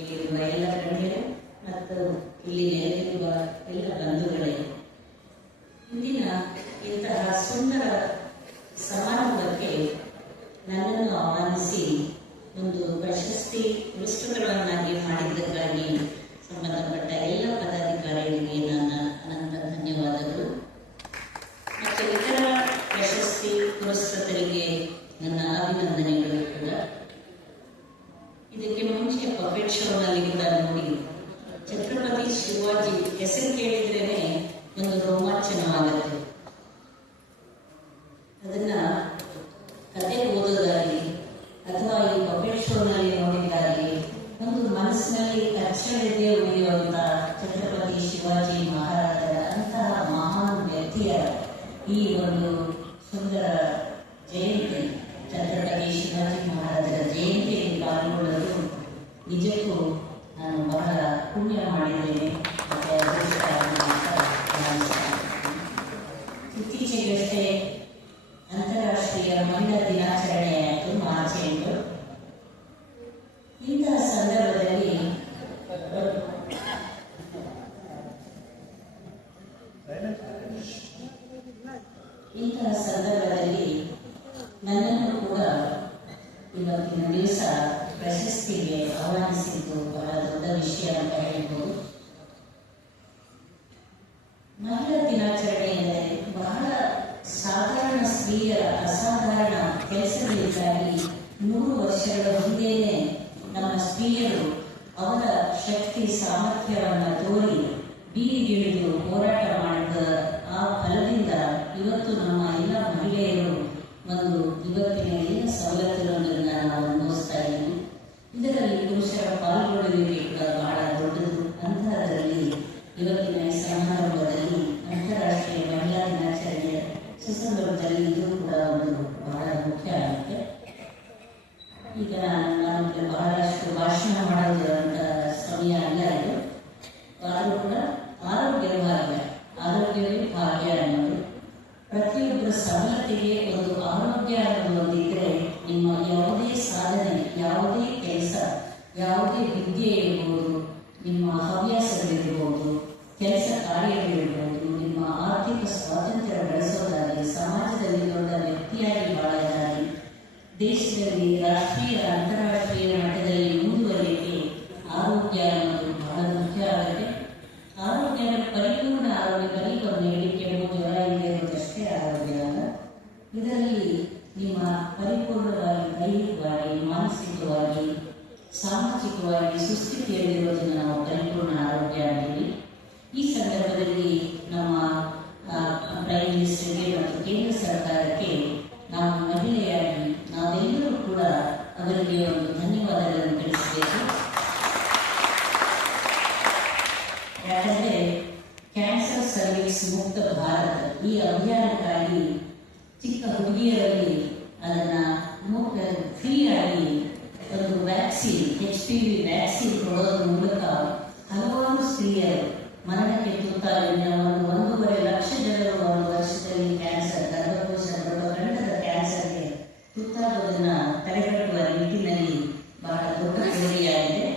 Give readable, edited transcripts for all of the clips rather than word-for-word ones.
ಇಲ್ಲಿರುವ ಎಲ್ಲ ಗಣ್ಯರು ಮತ್ತು ಇಲ್ಲಿ ನೆಲೆಸಿರುವ ಎಲ್ಲ ಬಂಧುಗಳೇ, ಇಂದಿನ ಇಂತಹ ಸುಂದರ ಸಮಾರಂಭಕ್ಕೆ ನನ್ನನ್ನು ಆಹ್ವಾನಿಸಿ ಒಂದು ಪ್ರಶಸ್ತಿ ಪುರಸ್ಕೃತರನ್ನಾಗಿ ಮಾಡಿದ್ದಕ್ಕಾಗಿ ಸಂಬಂಧಪಟ್ಟ ಎಲ್ಲ ಪದಾಧಿಕಾರಿಗಳಿಗೆ ನನ್ನ ಅನಂತ ಧನ್ಯವಾದಗಳು. ಮತ್ತು ಇತರ ಪ್ರಶಸ್ತಿ ಪುರಸ್ಕೃತರಿಗೆ ನನ್ನ ಅಭಿನಂದನೆಗಳು ಕೂಡ. ಇದಕ್ಕೆ ಮುಂಚೆ ಪಪೆಟ್ ಶೋನಲ್ಲಿ ಕೂಡ ನೋಡಿ, ಛತ್ರಪತಿ ಶಿವಾಜಿ ಹೆಸರು ಕೇಳಿದ್ರೇನೆ ಒಂದು ರೋಮಾಂಚನವಾಗುತ್ತೆ. ಅದನ್ನ ಕತೆ ಓದೋದಾಗಲಿ ಅಥವಾ ಈ ಪಪೆಟ್ ಶೋನಲ್ಲಿ ನೋಡಿದಾಗಲಿ ಒಂದು ಮನಸ್ಸಿನಲ್ಲಿ ಅಚ್ಚಳಿದೆ ಉಳಿಯುವಂತ ಛತ್ರಪತಿ ಶಿವಾಜಿ ಮಹಾರಾಜರ ಅಂತಹ ಮಹಾನ್ ವ್ಯಕ್ತಿಯ ಈ ಒಂದು ಸುಂದರ ಜಯಂತಿ, ಛತ್ರಪತಿ ಶಿವಾಜಿ ಮಹಾರಾಜರ ಜಯಂತಿಯಲ್ಲಿ ಪಾಲ್ಗೊಳ್ಳಲು ನಿಜಕ್ಕೂ ನಾನು ಬಹಳ ಪುಣ್ಯ ಮಾಡಿದ್ದೇನೆ ಮತ್ತು ಅದೃಷ್ಟ ಅಂತ ಭಾವಿಸುತ್ತೇನೆ. ಇತ್ತೀಚೆಗಷ್ಟೇ ಅಂತಾರಾಷ್ಟ್ರೀಯ ಮಹಿಳಾ ದಿನಾಚರಣೆ ಆಯಿತು, ಮಾರ್ಚ್ 8. ಇಂತಹ ಸಂದರ್ಭದಲ್ಲಿ ನನ್ನನ್ನು ಕೂಡ ಇವತ್ತಿನ ದಿವಸ ಪ್ರಶಸ್ತಿಗೆ ಆಹ್ವಾನಿಸಿದ್ದು ಬಹಳ ದೊಡ್ಡ ವಿಷಯ ಅಂತ ಹೇಳ್ಬೋದು. ಮಹಿಳಾ ದಿನಾಚರಣೆ ಎಂದರೆ ಬಹಳ ಸಾಧಾರಣ ಸ್ತ್ರೀಯರ ಅಸಾಧಾರಣ ಕೆಲಸಗಳಿಗಾಗಿ 100 ವರ್ಷಗಳ ಹಿಂದೆಯೇ ನಮ್ಮ ಸ್ತ್ರೀಯರು ಅವರ ಶಕ್ತಿ ಸಾಮರ್ಥ್ಯವನ್ನು ತೋರಿ ಬೀದಿಗಿಳಿದು ಹೋರಾಟ ಮಾಡಿದ ಆ ಫಲದಿಂದ ಇವತ್ತು ನಮ್ಮ ಎಲ್ಲ ಮಹಿಳೆಯರು ಒಂದು ಇವತ್ತಿನ ಎಲ್ಲ ಸವಲತ್ತುಗಳನ್ನು ನಾವು ಅನುಭವಿಸ್ತಾ ಇದ್ದೀವಿ. ಇದರಲ್ಲಿ ಪುರುಷರ ಪಾಲ್ಗೊಳ್ಳುವಿಕೆ ಕೂಡ ಬಹಳ ದೊಡ್ಡದು. ಅಂತಹದರಲ್ಲಿ ಇವತ್ತಿನ ಈ ಸಮಾರಂಭದಲ್ಲಿ ಅಂತಾರಾಷ್ಟ್ರೀಯ ಮಹಿಳಾ ದಿನಾಚರಣೆಯ ಸುಸಂದರ್ಭದಲ್ಲಿ ಇದು ಕೂಡ ಒಂದು ಬಹಳ ಮುಖ್ಯ ಆಗುತ್ತೆ. ಈಗ ನಾನು ಬಹಳಷ್ಟು ಭಾಷಣ ಮಾಡೋದು ಅಂತ ಸಮಯ ಅಲ್ಲ ಇದು. ಆದರೂ ಕೂಡ ಆರೋಗ್ಯವೇ ಭಾಗ್ಯ ಅನ್ನೋದು. ಪ್ರತಿಯೊಬ್ಬರ ಸಬಲತೆಗೆ ಒಂದು ಆರೋಗ್ಯ ಅನ್ನೋದು ಒಂದಿದ್ರೆ ನಿಮ್ಮ ಯಾವುದೇ ಸಾಧನೆ, ಯಾವುದೇ ಕೆಲಸ, ಯಾವುದೇ ವಿದ್ಯೆ ಇರ್ಬೋದು, ನಿಮ್ಮ ಹವ್ಯಾಸಗಳಿರ್ಬೋದು, ಕೆಲಸ ಕಾರ್ಯಗಳಿರ್ಬೋದು, ನಿಮ್ಮ ಆರ್ಥಿಕ ಸ್ವಾತಂತ್ರ್ಯ ಬೆಳೆಸೋದಾಗಿ, ಸಮಾಜದಲ್ಲಿ ದೊಡ್ಡ ವ್ಯಕ್ತಿಯಾಗಿ ಬಾಳೋದಾಗಿ, ದೇಶದಲ್ಲಿ ರಾಷ್ಟ್ರೀಯ ಅಂತಾರಾಷ್ಟ್ರೀಯ ಮಟ್ಟದಲ್ಲಿ ಮುಂದುವರಿಕೆ ಆರೋಗ್ಯ ಅನ್ನೋದು ಬಹಳ ಮುಖ್ಯ ಆಗುತ್ತೆ. ಆರೋಗ್ಯದ ಪರಿಪೂರ್ಣ ಆರೋಗ್ಯ ಬರೀ ಕೆಮ್ಮು ಜ್ವರ ಇರುವುದಷ್ಟೇ ಆರೋಗ್ಯ ಅಲ್ಲ. ಇದರಲ್ಲಿ ನಿಮ್ಮ ಪರಿಪೂರ್ಣವಾಗಿ ದೈಹಿಕವಾಗಿ, ಮಾನಸಿಕವಾಗಿ, ಸಾಮಾಜಿಕವಾಗಿ ಸುಸ್ಥಿತಿಯಲ್ಲಿರುವುದನ್ನು ನಾವು ಪರಿಪೂರ್ಣ ಆರೋಗ್ಯ ಅಂತೀವಿ. ಈ ಸಂದರ್ಭದಲ್ಲಿ ನಮ್ಮ ಪ್ರೈಮ್ ಮಿನಿಸ್ಟರ್ಗೆ ಮತ್ತು ಕೇಂದ್ರ ಸರ್ಕಾರಕ್ಕೆ ನಾವು ಮಹಿಳೆಯಾಗಿ ನಾವೆಲ್ಲರೂ ಕೂಡ ಅವರಿಗೆ ಒಂದು ಧನ್ಯವಾದಗಳನ್ನು ತಿಳಿಸಬೇಕು. ಯಾಕಂದರೆ ಕ್ಯಾನ್ಸರ್ ಸರ್ವಿಸ್ ಮುಕ್ತ ಭಾರತ ಈ ಅಭಿಯಾನಕ್ಕಾಗಿ ಚಿಕ್ಕ ಹುಡುಗಿಯರಲ್ಲಿ ಅದನ್ನ ಫ್ರೀ ಆಗಿ ಒಂದು ವ್ಯಾಕ್ಸಿನ್, HPV ವ್ಯಾಕ್ಸಿನ್ ಕೊಡೋದ್ರ ಮೂಲಕ ಹಲವಾರು ಸ್ತ್ರೀಯರು ಮರಣಕ್ಕೆ ತುತ್ತಾಗಿ 1.5 ಲಕ್ಷ ಜನರು 1 ವರ್ಷದಲ್ಲಿ ಕ್ಯಾನ್ಸರ್, ಗರ್ಭಕೋಶ ಗರ್ಭಕಂಠದ ಕ್ಯಾನ್ಸರ್ಗೆ ತುತ್ತಾಗೋದನ್ನ ತಡೆಗಟ್ಟುವ ನಿಟ್ಟಿನಲ್ಲಿ ಬಹಳ ದೊಡ್ಡ ಕೊಡುಗೆಯಾಗಿದೆ.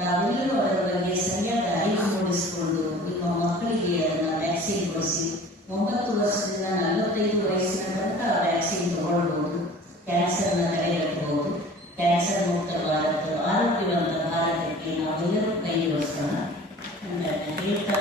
ತಾವೆಲ್ಲರೂ ಅದರ ಬಗ್ಗೆ ಸರಿಯಾದ ಅರಿವು ಮೂಡಿಸಿಕೊಂಡು ನಿಮ್ಮ ಮಕ್ಕಳಿಗೆ ಅದನ್ನ ವ್ಯಾಕ್ಸಿನ್ ಕೊಡಿಸಿ 9 ವರ್ಷದಿಂದ 45 ವಯಸ್ಸಿನ ತನಕ ವ್ಯಾಕ್ಸಿನ್ ತಗೊಳ್ಬಹುದು. ಕ್ಯಾನ್ಸರ್ನ ತಡೆಗಟ್ಟಬಹುದು. ಕ್ಯಾನ್ಸರ್ ಮುಕ್ತ ಭಾರತ, ಆರೋಗ್ಯವಂತ ಭಾರತಕ್ಕೆ ನಾವೆಲ್ಲರೂ ಕೈ ಜೋಡಿಸೋಣ ಅಂತ ಹೇಳ್ತಾ